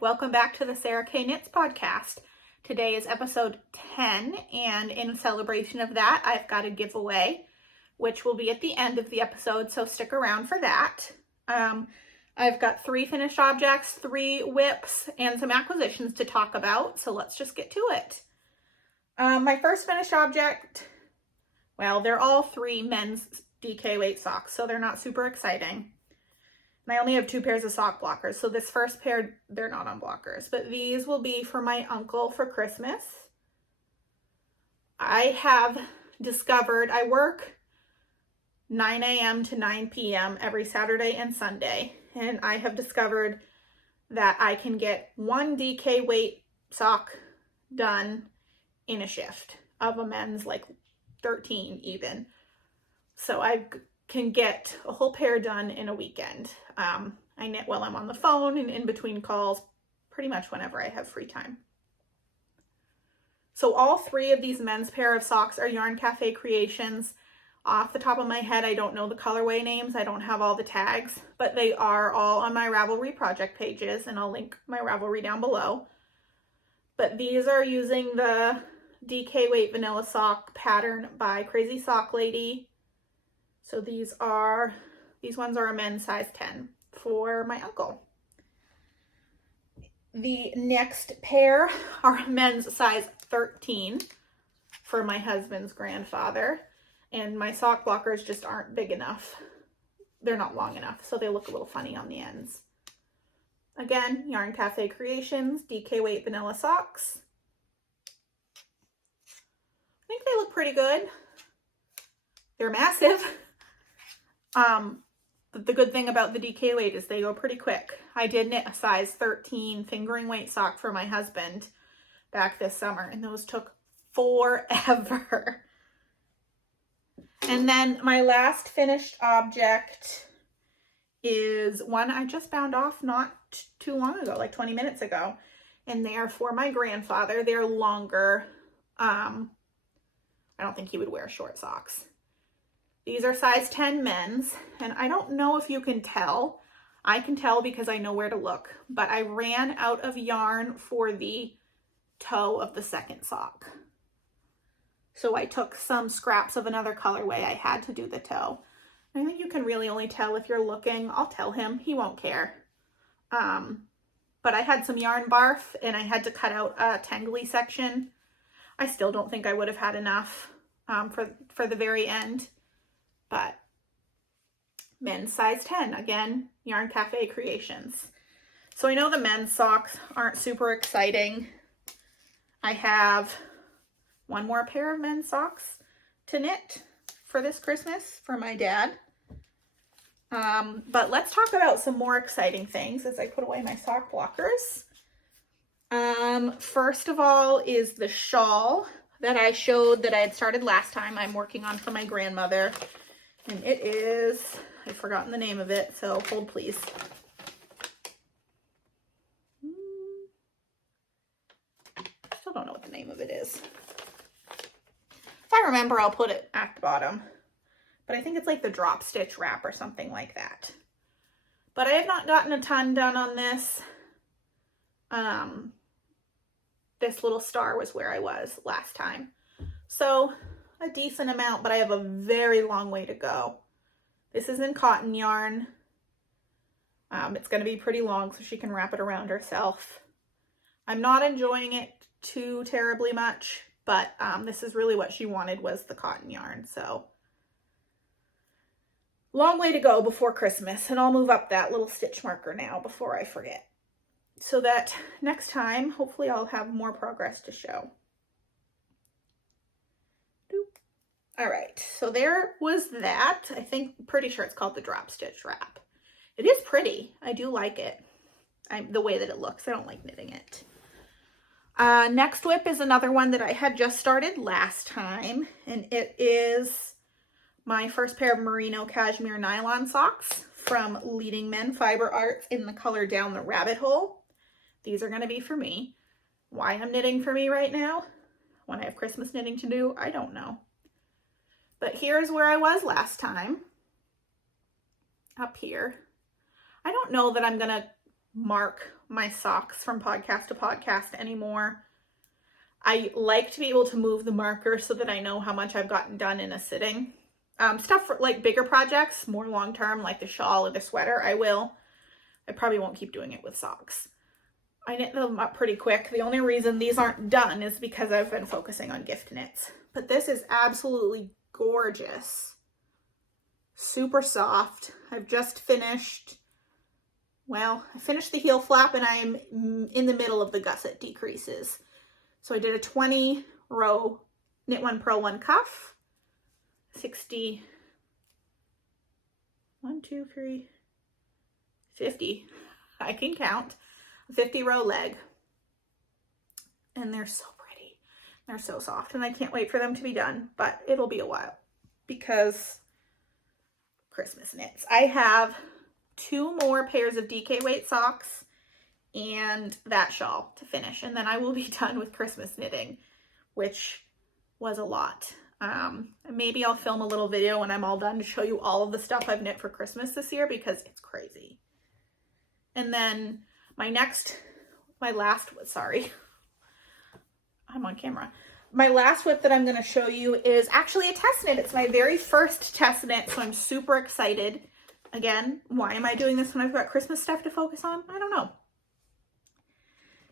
welcome back to the Sarah K Knits podcast. Today is episode 10, and in celebration of that, I've got a giveaway, which will be at the end of the episode, so stick around for that. I've got 3 finished objects, 3 whips, and some acquisitions to talk about, so let's just get to it. My first finished object, well, they're all 3 men's DK weight socks, so they're not super exciting. And I only have 2 pairs of sock blockers, so this first pair, they're not on blockers, but these will be for my uncle for Christmas. I have discovered I work 9 a.m. to 9 p.m. every Saturday and Sunday, and I have discovered that I can get 1 DK weight sock done in a shift of a men's, like 13 even. So I can get a whole pair done in a weekend. I knit while I'm on the phone and in between calls, pretty much whenever I have free time. So all 3 of these men's pair of socks are Yarn Cafe creations. Off the top of my head, I don't know the colorway names. I don't have all the tags, but they are all on my Ravelry project pages, and I'll link my Ravelry down below. But these are using the DK weight vanilla sock pattern by Crazy Sock Lady. So these ones are a men's size 10 for my uncle. The next pair are men's size 13 for my husband's grandfather. And my sock blockers just aren't big enough. They're not long enough, so they look a little funny on the ends. Again, Yarn Cafe Creations, DK weight vanilla socks. I think they look pretty good. They're massive. But the good thing about the DK weight is they go pretty quick. I did knit a size 13 fingering weight sock for my husband back this summer, and those took forever. And then my last finished object is one I just found off not too long ago, like 20 minutes ago. And they are for my grandfather. They're longer. I don't think he would wear short socks. These are size 10 men's, and I don't know if you can tell. I can tell because I know where to look, but I ran out of yarn for the toe of the second sock. So I took some scraps of another colorway. I had to do the toe. I think you can really only tell if you're looking. I'll tell him. He won't care. But I had some yarn barf, and I had to cut out a tangly section. I still don't think I would have had enough for the very end. But men's size 10, again, Yarn Cafe Creations. So I know the men's socks aren't super exciting. I have 1 more pair of men's socks to knit for this Christmas for my dad. But let's talk about some more exciting things as I put away my sock blockers. First of all is the shawl that I showed that I had started last time I'm working on for my grandmother. And it is, I've forgotten the name of it, so hold please. Still don't know what the name of it is. If I remember, I'll put it at the bottom. But I think it's like the drop stitch wrap or something like that. But I have not gotten a ton done on this. This little star was where I was last time. So a decent amount, but I have a very long way to go. This is in cotton yarn. It's going to be pretty long so she can wrap it around herself. I'm not enjoying it too terribly much, but this is really what she wanted, was the cotton yarn. So long way to go before Christmas, and I'll move up that little stitch marker now before I forget, so that next time hopefully I'll have more progress to show. All right, so there was that. Pretty sure it's called the drop stitch wrap. It is pretty. I do like it. The way that it looks. I don't like knitting it. Next whip is another one that I had just started last time, and it is my first pair of merino cashmere nylon socks from Leading Men Fiber Arts in the color Down the Rabbit Hole. These are going to be for me. Why I'm knitting for me right now, when I have Christmas knitting to do, I don't know. But here's where I was last time, up here. I don't know that I'm going to mark my socks from podcast to podcast anymore. I like to be able to move the marker so that I know how much I've gotten done in a sitting. Stuff for like bigger projects, more long-term, like the shawl or the sweater, I will. I probably won't keep doing it with socks. I knit them up pretty quick. The only reason these aren't done is because I've been focusing on gift knits. But this is absolutely gorgeous. Super soft. I've just finished, well, I finished the heel flap and I'm in the middle of the gusset decreases. So I did a 20 row knit one, purl one, cuff, 60, 1, 2, 3, 50, I can count, 50 row leg. And they're so pretty. They're so soft and I can't wait for them to be done, but it'll be a while because Christmas knits. I have 2 more pairs of DK weight socks and that shawl to finish, and then I will be done with Christmas knitting, which was a lot. Maybe I'll film a little video when I'm all done to show you all of the stuff I've knit for Christmas this year because it's crazy. And then my last whip that I'm going to show you is actually a test knit. It's my very first test knit, so I'm super excited. Again, why am I doing this when I've got Christmas stuff to focus on? I don't know.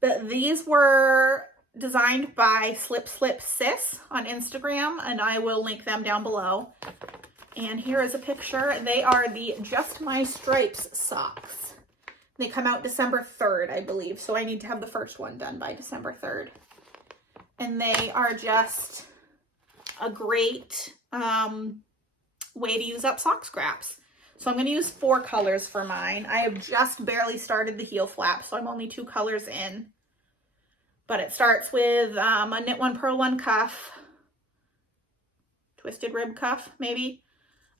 But these were designed by Slip Sis on Instagram, and I will link them down below. And here is a picture. They are the Just My Stripes socks. They come out December 3rd, I believe, so I need to have the first one done by December 3rd. And they are just a great way to use up sock scraps. So I'm going to use 4 colors for mine. I have just barely started the heel flap, so I'm only 2 colors in. But it starts with a knit one, purl one cuff, twisted rib cuff maybe.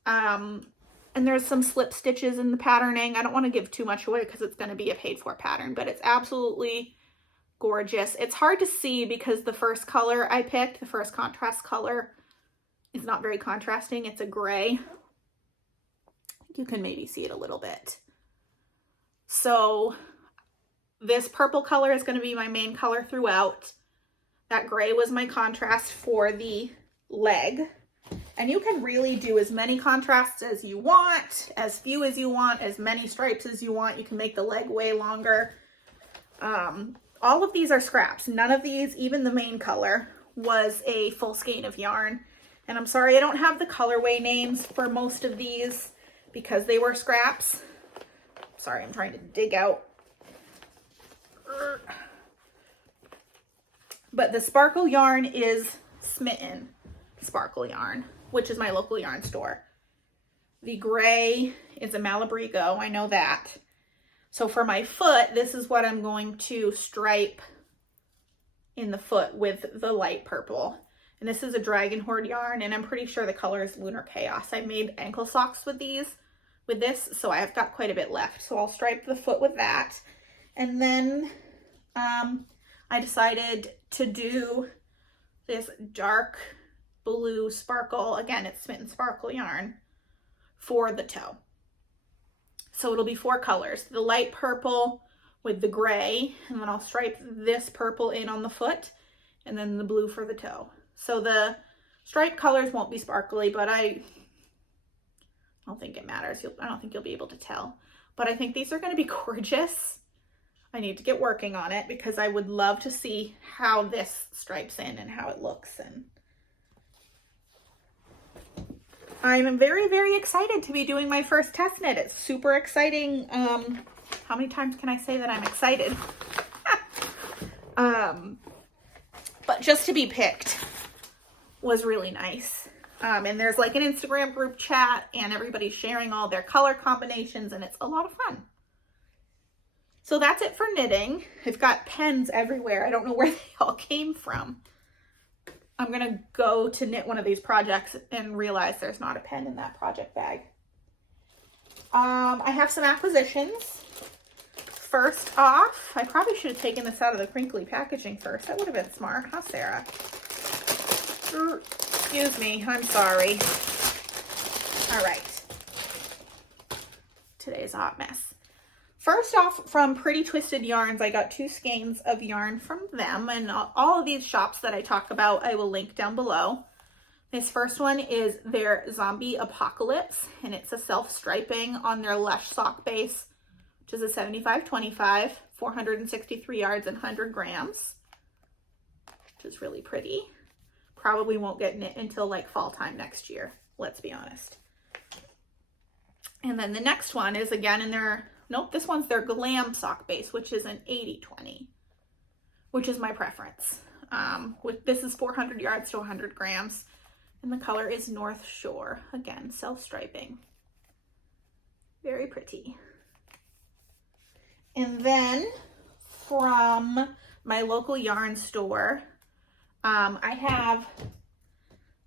And there's some slip stitches in the patterning. I don't want to give too much away because it's going to be a paid for pattern, but it's absolutely gorgeous. It's hard to see because the first color I picked, the first contrast color, is not very contrasting. It's a gray. You can maybe see it a little bit. So this purple color is going to be my main color throughout. That gray was my contrast for the leg. And you can really do as many contrasts as you want, as few as you want, as many stripes as you want. You can make the leg way longer. All of these are scraps. None of these, even the main color, was a full skein of yarn. And I'm sorry I don't have the colorway names for most of these because they were scraps. Sorry, I'm trying to dig out. But the sparkle yarn is Smitten Sparkle Yarn, which is my local yarn store. The gray is a Malabrigo, I know that. So for my foot, this is what I'm going to stripe in the foot with the light purple. And this is a Dragon Horde yarn, and I'm pretty sure the color is Lunar Chaos. I made ankle socks with this, so I've got quite a bit left. So I'll stripe the foot with that. And then I decided to do this dark blue sparkle, again, it's Smitten Sparkle yarn, for the toe. So it'll be 4 colors, the light purple with the gray, and then I'll stripe this purple in on the foot, and then the blue for the toe. So the stripe colors won't be sparkly, but I don't think it matters. I don't think you'll be able to tell. But I think these are going to be gorgeous. I need to get working on it because I would love to see how this stripes in and how it looks. And I'm very, very excited to be doing my first test knit. It's super exciting. How many times can I say that I'm excited? But just to be picked was really nice. And there's like an Instagram group chat and everybody's sharing all their color combinations and it's a lot of fun. So that's it for knitting. I've got pens everywhere. I don't know where they all came from. I'm gonna go to knit one of these projects and realize there's not a pen in that project bag. I have some acquisitions. First off, I probably should have taken this out of the crinkly packaging first. That would have been smart, huh, Sarah? Excuse me, I'm sorry. All right. Today's a hot mess. First off, from Pretty Twisted Yarns, I got 2 skeins of yarn from them, and all of these shops that I talk about, I will link down below. This first one is their Zombie Apocalypse, and it's a self-striping on their Lush sock base, which is a 75-25, 463 yards and 100 grams, which is really pretty. Probably won't get knit until like fall time next year, let's be honest. And then the next one is again in their, nope, this one's their Glam sock base, which is an 80-20, which is my preference. This is 400 yards to 100 grams, and the color is North Shore. Again, self-striping. Very pretty. And then from my local yarn store, I have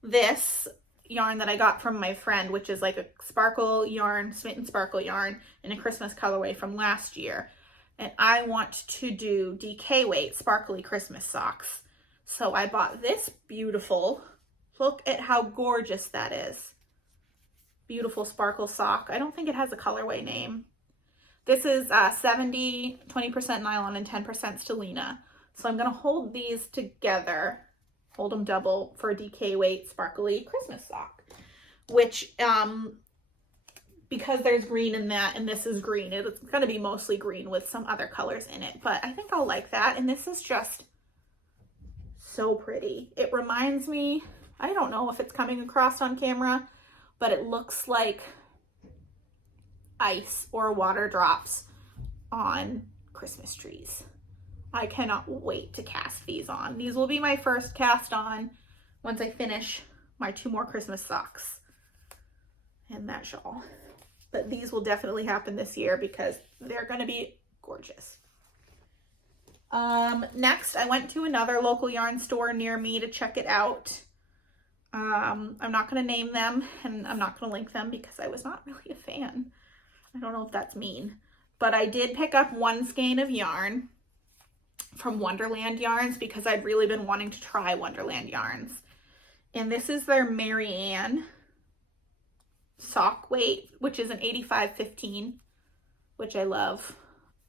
this yarn that I got from my friend, which is like a sparkle yarn, Smitten Sparkle yarn in a Christmas colorway from last year. And I want to do DK weight sparkly Christmas socks. So I bought this beautiful, look at how gorgeous that is. Beautiful sparkle sock. I don't think it has a colorway name. This is 70, 20% nylon and 10% stellina. So I'm gonna hold these together, hold them double for a DK weight sparkly Christmas sock, which because there's green in that and this is green, it's gonna be mostly green with some other colors in it, but I think I'll like that. And this is just so pretty. It reminds me, I don't know if it's coming across on camera, but it looks like ice or water drops on Christmas trees. I cannot wait to cast these on. These will be my first cast on once I finish my 2 more Christmas socks and that shawl. But these will definitely happen this year because they're gonna be gorgeous. Next, I went to another local yarn store near me to check it out. I'm not gonna name them and I'm not gonna link them because I was not really a fan. I don't know if that's mean, but I did pick up 1 skein of yarn from Wonderland Yarns because I'd really been wanting to try Wonderland Yarns. And this is their Marianne sock weight, which is an 85-15, which I love.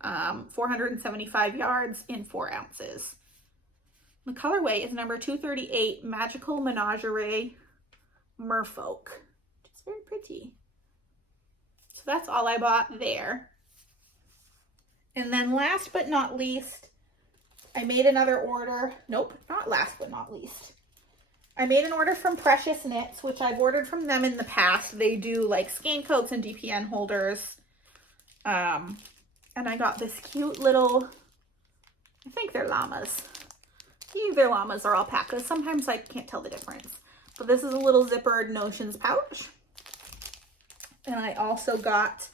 475 yards in 4 ounces. The colorway is number 238, Magical Menagerie Merfolk, which is very pretty. So that's all I bought there. And then last but not least, I made another order. Nope, not last but not least. I made an order from Precious Knits, which I've ordered from them in the past. They do like skein coats and DPN holders. And I got this cute little, I think they're llamas. Either llamas or alpacas. Sometimes I can't tell the difference. But this is a little zippered Notions pouch. And I also got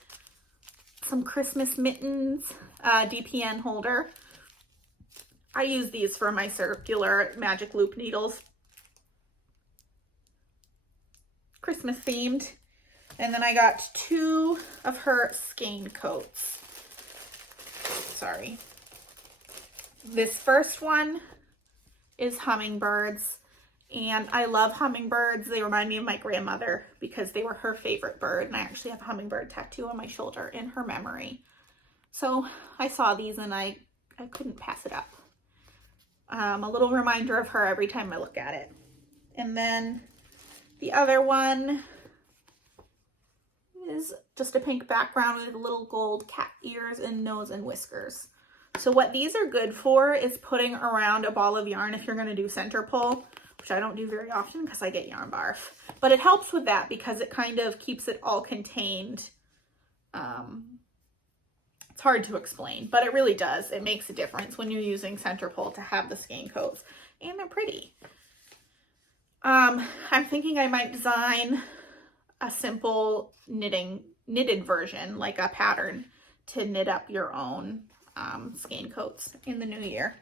some Christmas mittens, DPN holder. I use these for my circular magic loop needles. Christmas themed. And then I got 2 of her skein coats. Sorry. This first one is hummingbirds. And I love hummingbirds. They remind me of my grandmother because they were her favorite bird. And I actually have a hummingbird tattoo on my shoulder in her memory. So I saw these and I couldn't pass it up. A little reminder of her every time I look at it. And then the other one is just a pink background with little gold cat ears and nose and whiskers. So what these are good for is putting around a ball of yarn if you're going to do center pull, which I don't do very often because I get yarn barf. But it helps with that because it kind of keeps it all contained. It's hard to explain, but it really does. It makes a difference when you're using center pull to have the skein coats, and they're pretty. I'm thinking I might design a simple knitted version, like a pattern to knit up your own skein coats in the new year.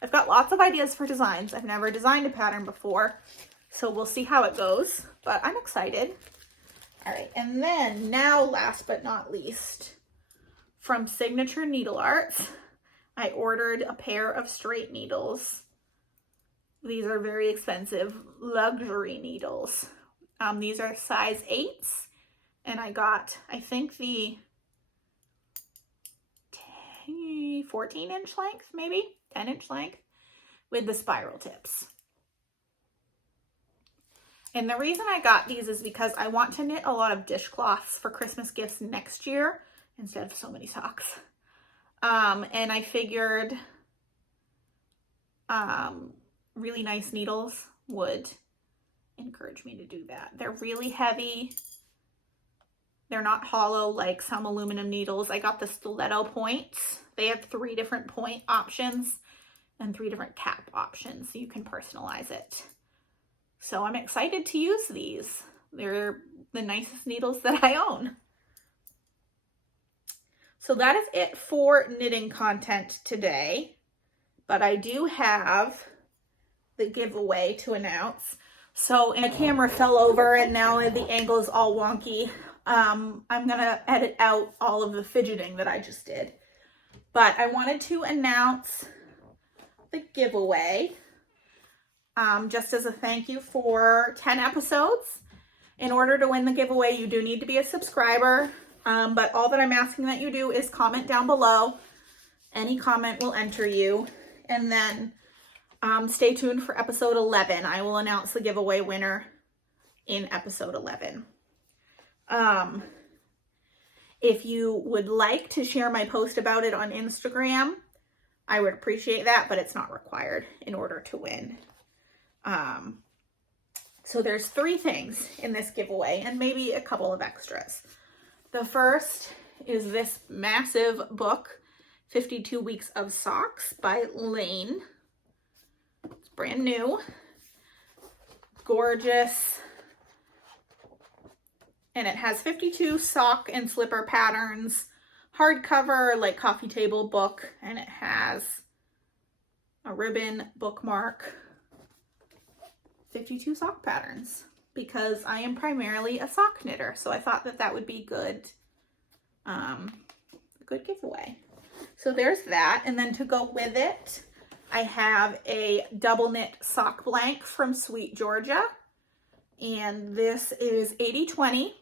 I've got lots of ideas for designs. I've never designed a pattern before, so we'll see how it goes, but I'm excited. All right, and then now last but not least, from Signature Needle Arts, I ordered a pair of straight needles. These are very expensive luxury needles. These are size 8s, and I got, I think, the 14-inch length, maybe 10-inch length, with the spiral tips. And the reason I got these is because I want to knit a lot of dishcloths for Christmas gifts next year instead of so many socks. And I figured really nice needles would encourage me to do that. They're really heavy. They're not hollow like some aluminum needles. I got the stiletto points. They have 3 different point options and 3 different cap options, so you can personalize it. So I'm excited to use these. They're the nicest needles that I own. So that is it for knitting content today, but I do have the giveaway to announce. So the camera fell over and now the angle is all wonky. I'm gonna edit out all of the fidgeting that I just did, but I wanted to announce the giveaway just as a thank you for 10 episodes. In order to win the giveaway, you do need to be a subscriber. But all that I'm asking that you do is comment down below. Any comment will enter you. And then stay tuned for episode 11. I will announce the giveaway winner in episode 11. If you would like to share my post about it on Instagram, I would appreciate that, but it's not required in order to win. So there's 3 things in this giveaway and maybe a couple of extras. The first is this massive book, 52 Weeks of Socks by Lane. It's brand new, gorgeous, and it has 52 sock and slipper patterns, hardcover, like coffee table book, and it has a ribbon bookmark, 52 sock patterns, because I am primarily a sock knitter, so I thought that that would be good, a good giveaway. So there's that, and then to go with it, I have a double knit sock blank from Sweet Georgia, and this is 80/20,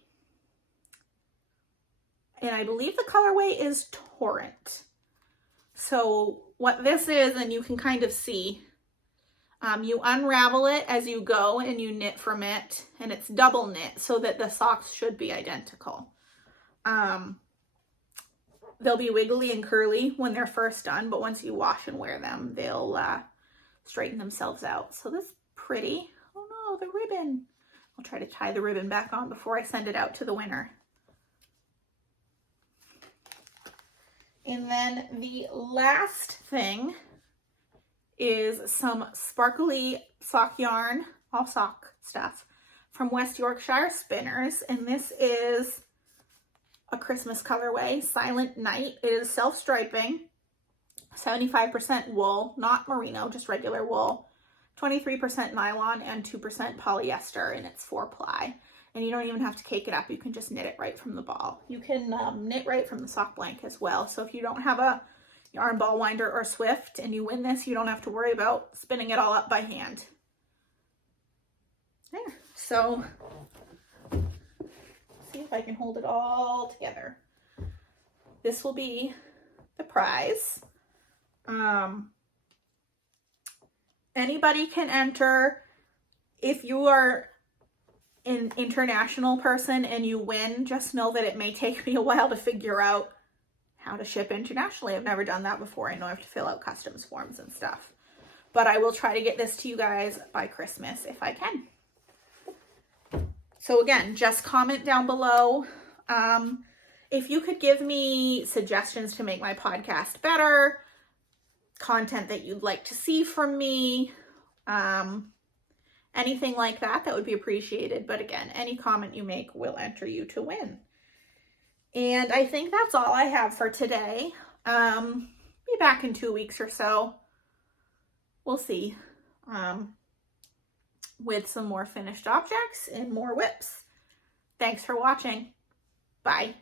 and I believe the colorway is Torrent. So what this is, and you can kind of see, you unravel it as you go and you knit from it, and it's double knit so that the socks should be identical. They'll be wiggly and curly when they're first done, but once you wash and wear them, they'll straighten themselves out. So this is pretty. Oh no, the ribbon. I'll try to tie the ribbon back on before I send it out to the winner. And then the last thing is some sparkly sock yarn, all sock stuff, from West Yorkshire Spinners. And this is a Christmas colorway, Silent Night. It is self-striping, 75% wool, not merino, just regular wool, 23% nylon, and 2% polyester, and it's 4-ply. And you don't even have to cake it up. You can just knit it right from the ball. You can knit right from the sock blank as well. So if you don't have a yarn ball winder or Swift and you win this, you don't have to worry about spinning it all up by hand. There. So see if I can hold it all together. This will be the prize. Anybody can enter. If you are an international person and you win, just know that it may take me a while to figure out how to ship internationally. I've never done that before. I know I have to fill out customs forms and stuff, but I will try to get this to you guys by Christmas if I can. So again, just comment down below. If you could give me suggestions to make my podcast better, content that you'd like to see from me, anything like that, that would be appreciated. But again, any comment you make will enter you to win. And I think that's all I have for today. Be back in 2 weeks or so. We'll see. With some more finished objects and more whips. Thanks for watching. Bye.